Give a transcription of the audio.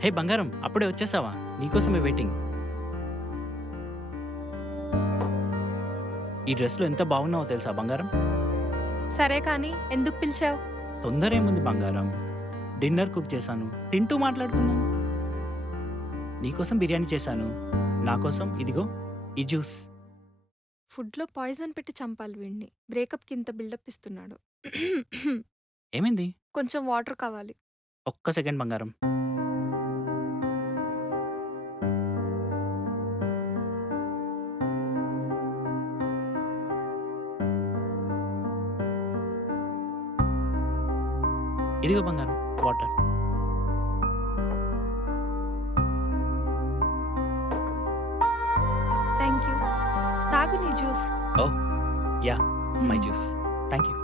హే బంగారం, అప్పుడే వచ్చేసావా? నీకోసమే వెయిటింగ్. ఈ డ్రెస్‌లో ఎంత బాగున్నావో తెలుసా బంగారం? సరే కానీ ఎందుకు పిలిచావు? తొందరేముంది బంగారం. డిన్నర్ కుక్ చేశాను. తింటూ మాట్లాడుకుందాం. నీకోసం బిర్యానీ చేశాను. నా కోసం ఇదిగో ఈ జ్యూస్. ఫుడ్‌లో పాయిజన్ పెట్టి చంపాలి వీడిని. బ్రేకప్‌కి ఇంత బిల్డప్ ఇస్తున్నాడు. ఏమైంది? కొంచెం వాటర్ కావాలి. ఒక్క సెకండ్ బంగారం. ఇదిగో బంగారం వాటర్. Thank you. తాగు నీ జ్యూస్. ఓహ్! యాహ్! మై హ్మ్. జ్యూస్. Thank you.